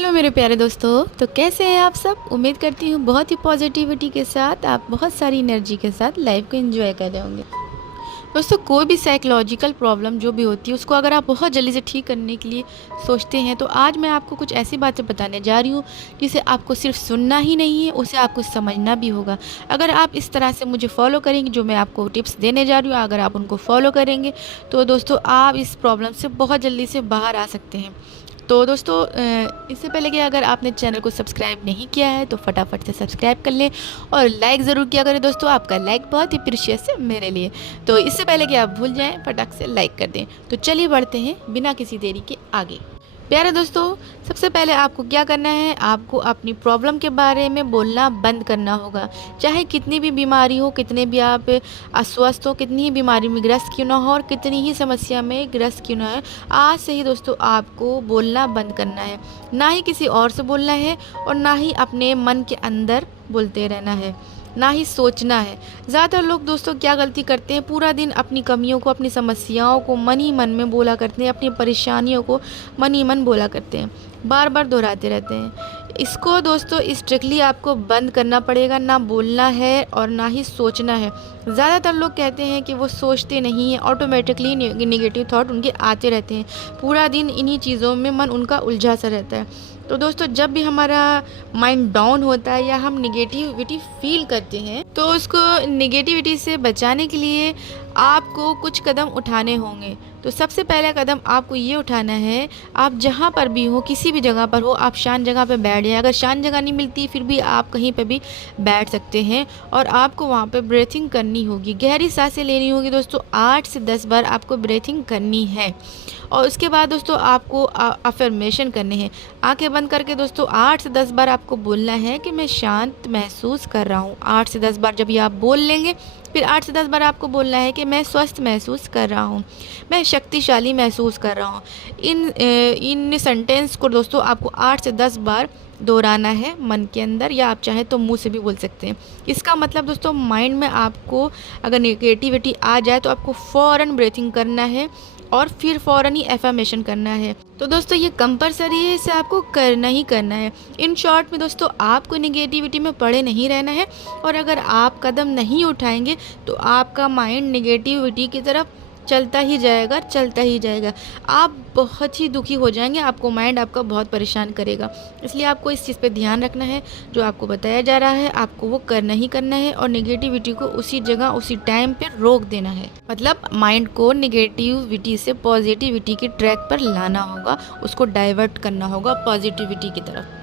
Hello मेरे प्यारे दोस्तों। तो कैसे हैं आप सब। उम्मीद करती हूँ बहुत ही पॉजिटिविटी के साथ आप बहुत सारी एनर्जी के साथ लाइफ को एंजॉय कर रहे होंगे। दोस्तों, कोई भी साइकोलॉजिकल प्रॉब्लम जो भी होती है उसको अगर आप बहुत जल्दी से ठीक करने के लिए सोचते हैं तो आज मैं आपको कुछ ऐसी बातें बताने जा रही हूँ जिसे आपको सिर्फ सुनना ही नहीं है, उसे आपको समझना भी होगा। अगर आप इस तरह से मुझे फॉलो करेंगे, जो मैं आपको टिप्स देने जा रही हूँ, अगर आप उनको फॉलो करेंगे तो दोस्तों आप इस प्रॉब्लम से बहुत जल्दी से बाहर आ सकते हैं। तो दोस्तों, इससे पहले कि अगर आपने चैनल को सब्सक्राइब नहीं किया है तो फटाफट से सब्सक्राइब कर लें और लाइक ज़रूर किया करें। दोस्तों, आपका लाइक बहुत ही प्रीशियस है मेरे लिए। तो इससे पहले कि आप भूल जाएं, फटाक से लाइक कर दें। तो चलिए बढ़ते हैं बिना किसी देरी के आगे। प्यारे दोस्तों, सबसे पहले आपको क्या करना है, आपको अपनी प्रॉब्लम के बारे में बोलना बंद करना होगा। चाहे कितनी भी बीमारी हो, कितने भी आप अस्वस्थ हो, कितनी ही बीमारी में ग्रस्त क्यों ना हो और कितनी ही समस्या में ग्रस्त क्यों ना है, आज से ही दोस्तों आपको बोलना बंद करना है। ना ही किसी और से बोलना है और ना ही अपने मन के अंदर बोलते रहना है, ना ही सोचना है। ज़्यादातर लोग दोस्तों क्या गलती करते हैं, पूरा दिन अपनी कमियों को, अपनी समस्याओं को मन ही मन में बोला करते हैं, अपनी परेशानियों को मन ही मन बोला करते हैं, बार बार दोहराते रहते हैं। इसको दोस्तों स्ट्रिक्टली आपको बंद करना पड़ेगा। ना बोलना है और ना ही सोचना है। ज़्यादातर लोग कहते हैं कि वो सोचते नहीं हैं, ऑटोमेटिकली नेगेटिव थॉट उनके आते रहते हैं। पूरा दिन इन्हीं चीज़ों में मन उनका उलझा सा रहता है। तो दोस्तों, जब भी हमारा माइंड डाउन होता है या हम निगेटिविटी फील करते हैं तो उसको निगेटिविटी से बचाने के लिए आपको कुछ कदम उठाने होंगे। तो सबसे पहला कदम आपको ये उठाना है, आप जहाँ पर भी हो, किसी भी जगह पर हो, आप शांत जगह पर बैठ जाए। अगर शांत जगह नहीं मिलती फिर भी आप कहीं पर भी बैठ सकते हैं और आपको वहाँ पर ब्रीथिंग करनी होगी। गहरी सांसें लेनी होगी दोस्तों, 8 से 10 बार आपको ब्रीथिंग करनी है। और उसके बाद दोस्तों आपको अफर्मेशन करने हैं। आंखें बंद करके दोस्तों 8 से 10 बार आपको बोलना है कि मैं शांत महसूस कर रहा हूँ। 8 से 10 बार जब ये आप बोल लेंगे, फिर 8 से 10 बार आपको बोलना है कि मैं स्वस्थ महसूस कर रहा हूँ, मैं शक्तिशाली महसूस कर रहा हूँ। इन सेंटेंस को दोस्तों आपको 8 से 10 बार दोहराना है मन के अंदर, या आप चाहें तो मुंह से भी बोल सकते हैं। इसका मतलब दोस्तों, माइंड में आपको अगर नेगेटिविटी आ जाए तो आपको फ़ौरन ब्रीथिंग करना है और फिर फ़ौरन ही एफर्मेशन करना है। तो दोस्तों ये कंपलसरी है, इसे आपको करना ही करना है। इन शॉर्ट में दोस्तों आपको नेगेटिविटी में पड़े नहीं रहना है और अगर आप कदम नहीं उठाएंगे तो आपका माइंड नेगेटिविटी की तरफ चलता ही जाएगा, चलता ही जाएगा। आप बहुत ही दुखी हो जाएंगे, आपको माइंड आपका बहुत परेशान करेगा। इसलिए आपको इस चीज़ पे ध्यान रखना है, जो आपको बताया जा रहा है आपको वो करना ही करना है और नेगेटिविटी को उसी जगह उसी टाइम पे रोक देना है। मतलब माइंड को नेगेटिविटी से पॉजिटिविटी की ट्रैक पर लाना होगा, उसको डाइवर्ट करना होगा पॉजिटिविटी की तरफ।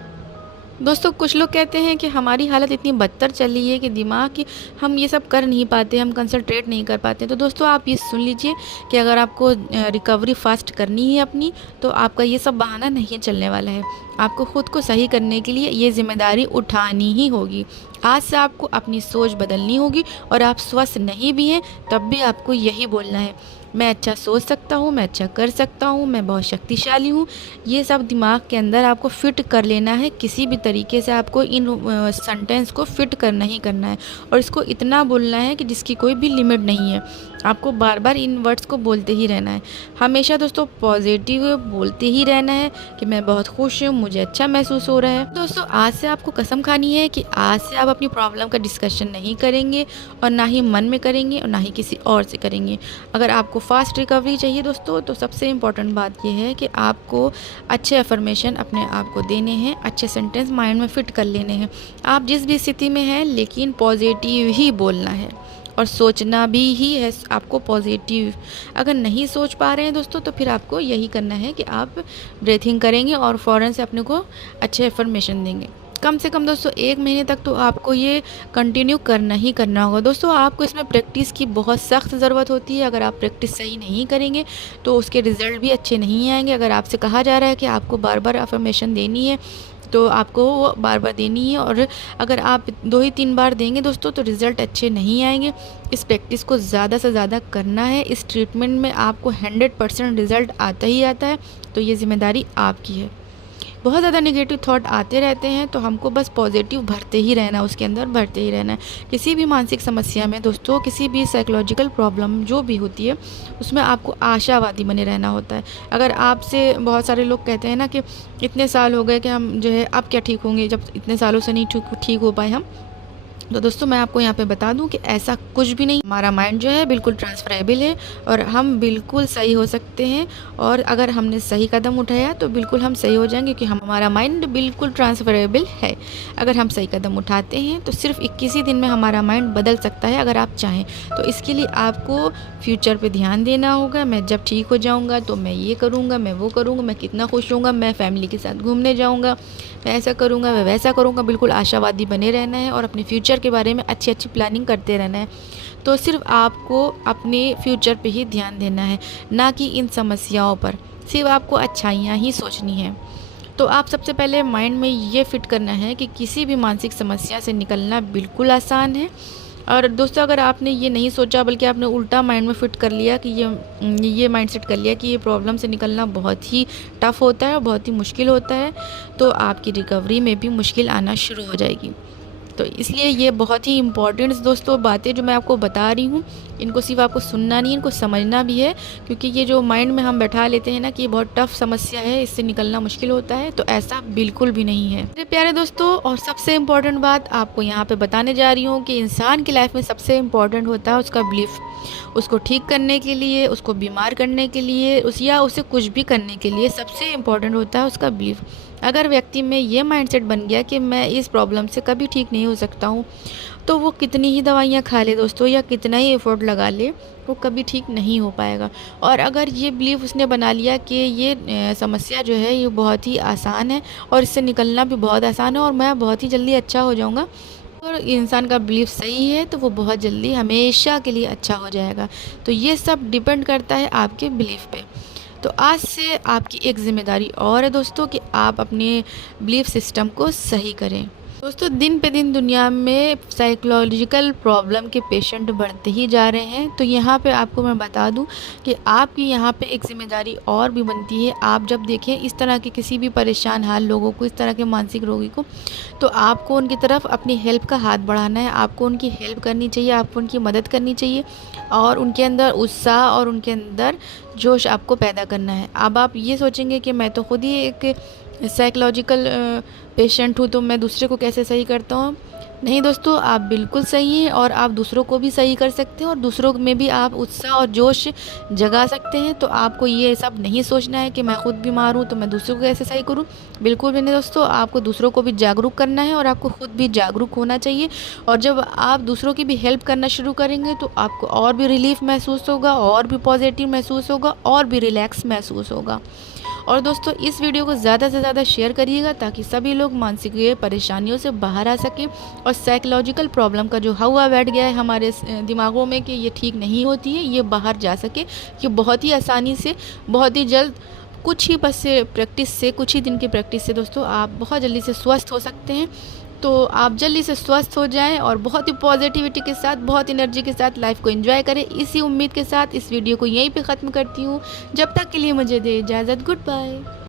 दोस्तों, कुछ लोग कहते हैं कि हमारी हालत इतनी बदतर चल रही है कि दिमाग की हम ये सब कर नहीं पाते, हम कंसंट्रेट नहीं कर पाते। तो दोस्तों आप ये सुन लीजिए कि अगर आपको रिकवरी फास्ट करनी है अपनी, तो आपका ये सब बहाना नहीं चलने वाला है। आपको ख़ुद को सही करने के लिए ये जिम्मेदारी उठानी ही होगी। आज से आपको अपनी सोच बदलनी होगी और आप स्वस्थ नहीं भी हैं तब भी आपको यही बोलना है, मैं अच्छा सोच सकता हूँ, मैं अच्छा कर सकता हूँ, मैं बहुत शक्तिशाली हूँ। ये सब दिमाग के अंदर आपको फिट कर लेना है। किसी भी तरीके से आपको इन सेंटेंस को फिट करना ही करना है और इसको इतना बोलना है कि जिसकी कोई भी लिमिट नहीं है। आपको बार बार इन वर्ड्स को बोलते ही रहना है। हमेशा दोस्तों पॉजिटिव बोलते ही रहना है कि मैं बहुत खुश हूँ, मुझे अच्छा महसूस हो रहा है। दोस्तों, आज से आपको कसम खानी है कि आज से आप अपनी प्रॉब्लम का डिस्कशन नहीं करेंगे और ना ही मन में करेंगे और ना ही किसी और से करेंगे। अगर आपको फास्ट रिकवरी चाहिए दोस्तों, तो सबसे इम्पॉर्टेंट बात यह है कि आपको अच्छे अफर्मेशन अपने आप को देने हैं, अच्छे सेंटेंस माइंड में फिट कर लेने हैं। आप जिस भी स्थिति में हैं लेकिन पॉजिटिव ही बोलना है और सोचना भी ही है आपको पॉजिटिव। अगर नहीं सोच पा रहे हैं दोस्तों तो फिर आपको यही करना है कि आप ब्रीथिंग करेंगे और फ़ौरन से अपने को अच्छे अफर्मेशन देंगे। कम से कम दोस्तों 1 महीने तक तो आपको ये कंटिन्यू करना ही करना होगा। दोस्तों, आपको इसमें प्रैक्टिस की बहुत सख्त ज़रूरत होती है। अगर आप प्रैक्टिस सही नहीं करेंगे तो उसके रिज़ल्ट भी अच्छे नहीं आएंगे। अगर आपसे कहा जा रहा है कि आपको बार बार अफर्मेशन देनी है तो आपको वो बार बार देनी है, और अगर आप 2 ही 3 बार देंगे दोस्तों तो रिज़ल्ट अच्छे नहीं आएंगे। इस प्रैक्टिस को ज़्यादा से ज़्यादा करना है। इस ट्रीटमेंट में आपको 100% रिज़ल्ट आता ही आता है, तो ये ज़िम्मेदारी आपकी है। बहुत ज़्यादा नेगेटिव थॉट आते रहते हैं, तो हमको बस पॉजिटिव भरते ही रहना, उसके अंदर भरते ही रहना है। किसी भी मानसिक समस्या में दोस्तों, किसी भी साइकोलॉजिकल प्रॉब्लम जो भी होती है, उसमें आपको आशावादी बने रहना होता है। अगर आपसे बहुत सारे लोग कहते हैं ना कि इतने साल हो गए कि हम जो है अब क्या ठीक होंगे, जब इतने सालों से नहीं ठीक हो पाए हम, तो दोस्तों मैं आपको यहाँ पे बता दूं कि ऐसा कुछ भी नहीं। हमारा माइंड जो है बिल्कुल ट्रांसफरेबल है और हम बिल्कुल सही हो सकते हैं। और अगर हमने सही कदम उठाया तो बिल्कुल हम सही हो जाएंगे, क्योंकि हमारा माइंड बिल्कुल ट्रांसफरेबल है। अगर हम सही कदम उठाते हैं तो सिर्फ 21 ही दिन में हमारा माइंड बदल सकता है, अगर आप चाहें तो। इसके लिए आपको फ्यूचर पर ध्यान देना होगा। मैं जब ठीक हो जाऊँगा तो मैं ये करूँगा, मैं वो करूँगा, मैं कितना खुश होऊंगा, मैं फैमिली के साथ घूमने जाऊँगा, मैं ऐसा करूँगा, मैं वैसा करूँगा। बिल्कुल आशावादी बने रहना है और अपने फ्यूचर के बारे में अच्छी अच्छी प्लानिंग करते रहना है। तो सिर्फ आपको अपने फ्यूचर पे ही ध्यान देना है, ना कि इन समस्याओं पर। सिर्फ आपको अच्छाइयाँ ही सोचनी है। तो आप सबसे पहले माइंड में ये फिट करना है कि किसी भी मानसिक समस्या से निकलना बिल्कुल आसान है। और दोस्तों अगर आपने ये नहीं सोचा, बल्कि आपने उल्टा माइंड में फिट कर लिया कि ये माइंडसेट कर लिया कि ये प्रॉब्लम से निकलना बहुत ही टफ़ होता है और बहुत ही मुश्किल होता है, तो आपकी रिकवरी में भी मुश्किल आना शुरू हो जाएगी। तो इसलिए ये बहुत ही इम्पॉर्टेंट दोस्तों बातें जो मैं आपको बता रही हूँ, इनको सिर्फ आपको सुनना नहीं, इनको समझना भी है। क्योंकि ये जो माइंड में हम बैठा लेते हैं ना कि ये बहुत टफ समस्या है, इससे निकलना मुश्किल होता है, तो ऐसा बिल्कुल भी नहीं है मेरे प्यारे दोस्तों। और सबसे इम्पॉर्टेंट बात आपको यहाँ पे बताने जा रही हूँ कि इंसान की लाइफ में सबसे इम्पॉर्टेंट होता है उसका बिलीफ। उसको ठीक करने के लिए, उसको बीमार करने के लिए, या उसे कुछ भी करने के लिए सबसे इम्पॉर्टेंट होता है उसका बिलीफ। अगर व्यक्ति में ये माइंडसेट बन गया कि मैं इस प्रॉब्लम से कभी ठीक नहीं हो सकता हूँ, तो वो कितनी ही दवाइयाँ खा ले दोस्तों, या कितना ही एफर्ट लगा ले, वो कभी ठीक नहीं हो पाएगा। और अगर ये बिलीफ उसने बना लिया कि ये समस्या जो है ये बहुत ही आसान है और इससे निकलना भी बहुत आसान है और मैं बहुत ही जल्दी अच्छा हो जाऊँगा, और इंसान का बिलीफ सही है, तो वो बहुत जल्दी हमेशा के लिए अच्छा हो जाएगा। तो ये सब डिपेंड करता है आपके बिलीफ पे। तो आज से आपकी एक ज़िम्मेदारी और है दोस्तों कि आप अपने बिलीफ सिस्टम को सही करें। दोस्तों दिन पे दिन दुनिया में साइकोलॉजिकल प्रॉब्लम के पेशेंट बढ़ते ही जा रहे हैं। तो यहाँ पे आपको मैं बता दूं कि आपकी यहाँ पे एक ज़िम्मेदारी और भी बनती है। आप जब देखें इस तरह के किसी भी परेशान हाल लोगों को, इस तरह के मानसिक रोगी को, तो आपको उनकी तरफ अपनी हेल्प का हाथ बढ़ाना है। आपको उनकी हेल्प करनी चाहिए, आपको उनकी मदद करनी चाहिए और उनके अंदर उत्साह और उनके अंदर जोश आपको पैदा करना है। अब आप ये सोचेंगे कि मैं तो खुद ही एक साइकोलॉजिकल पेशेंट हूँ, तो मैं दूसरे को कैसे सही करता हूँ। नहीं दोस्तों, आप बिल्कुल सही हैं और आप दूसरों को भी सही कर सकते हैं और दूसरों में भी आप उत्साह और जोश जगा सकते हैं। तो आपको ये सब नहीं सोचना है कि मैं खुद बीमार हूँ तो मैं दूसरों को कैसे सही करूँ। बिल्कुल भी नहीं दोस्तों, आपको दूसरों को भी जागरूक करना है और आपको खुद भी जागरूक होना चाहिए। और जब आप दूसरों की भी हेल्प करना शुरू करेंगे तो आपको और भी रिलीफ महसूस होगा, और भी पॉजिटिव महसूस होगा, और भी रिलैक्स महसूस होगा। और दोस्तों इस वीडियो को ज़्यादा से ज़्यादा शेयर करिएगा ताकि सभी लोग मानसिक परेशानियों से बाहर आ सकें और साइकोलॉजिकल प्रॉब्लम का जो हवा बैठ गया है हमारे दिमागों में कि ये ठीक नहीं होती है, ये बाहर जा सके। कि बहुत ही आसानी से, बहुत ही जल्द, कुछ ही बस से प्रैक्टिस से, कुछ ही दिन की प्रैक्टिस से दोस्तों आप बहुत जल्दी से स्वस्थ हो सकते हैं। तो आप जल्दी से स्वस्थ हो जाएं और बहुत ही पॉजिटिविटी के साथ, बहुत एनर्जी के साथ लाइफ को एंजॉय करें। इसी उम्मीद के साथ इस वीडियो को यहीं पे ख़त्म करती हूँ। जब तक के लिए मुझे दे इजाज़त, गुड बाय।